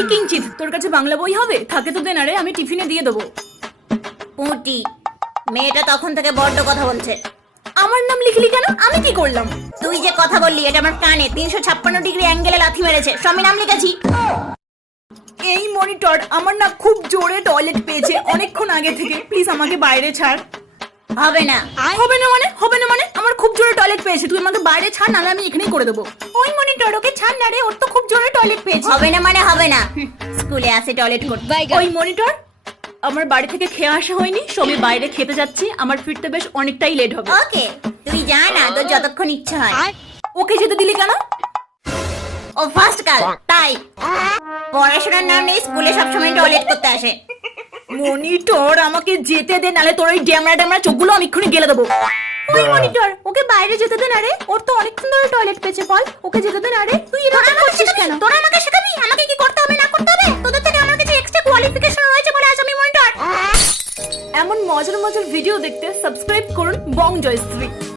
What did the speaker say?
এই কিঞ্চিত, তোর কাছে বাংলা বই হবে? থাকে তো দে না রে, আমি টিফিনে দিয়ে দেবো। পুঁটি, মেয়েটা তখন থেকে বড্ড কথা বলছে। আমার নাম লিখলি কেন? আমি কি করলাম? তুই যে কথা বললি এটা আমার কানে 356 ডিগ্রি অ্যাঙ্গেলে লাথি মেরেছে। সবই নাম লিখেছি। এই মনিটর, আমার না খুব জোরে টয়লেট পেয়েছে অনেকক্ষণ আগে থেকে, প্লিজ আমাকে বাইরে ছাড়। হবে না। হবে না মানে? হবে না মানে? আমার খুব জোরে টয়লেট পেয়েছে, তুই আমাকে বাইরে ছাড়, নাহলে আমি এখানেই করে দেবো। ওই মনিটর, ওকে ছাড় না রে, ওর তো খুব জোরে টয়লেট পেয়েছে। হবে না মানে হবে না। স্কুলে আসে টয়লেট করতে। ওই মনিটর, আমার বাড়ি থেকে খেয়ে আসা হয়নি, সবে বাইরে খেতে যাচ্ছি, আমার ফিরতে বেশ অনেকটাই লেট হবে। ওকে, তুই যা না, তোর যতক্ষণ ইচ্ছা হয়। ওকে যেতে দিলি কেন? ও ফার্স্ট কাল, তাই পড়াশোনার নাম নেই, স্কুলে সবসময় টয়লেট করতে আসে। মনিটর, আমাকে যেতে দে, নালে তোর ওই ড্যামরা ড্যামরা চোখগুলো আমি এক্ষুনি গেলে দেবো। ওই মনিটর, ওকে বাইরে যেতে দে না রে, ওর তো অনেকক্ষণ ধরে টয়লেট পেয়েছে, বল ওকে যেতে দে না রে। তুই এরকম করছিস কেন? তোরা আমাকে শেখাবি আমাকে কি করতে হবে না করতে হবে? তোদের থেকে আমার কাছে এক্সট্রা কোয়ালিফিকেশন রয়েছে বলে আজ আমি মনিটর। এমন মজার মজার ভিডিও দেখতে সাবস্ক্রাইব করুন বং জয়শ্রী।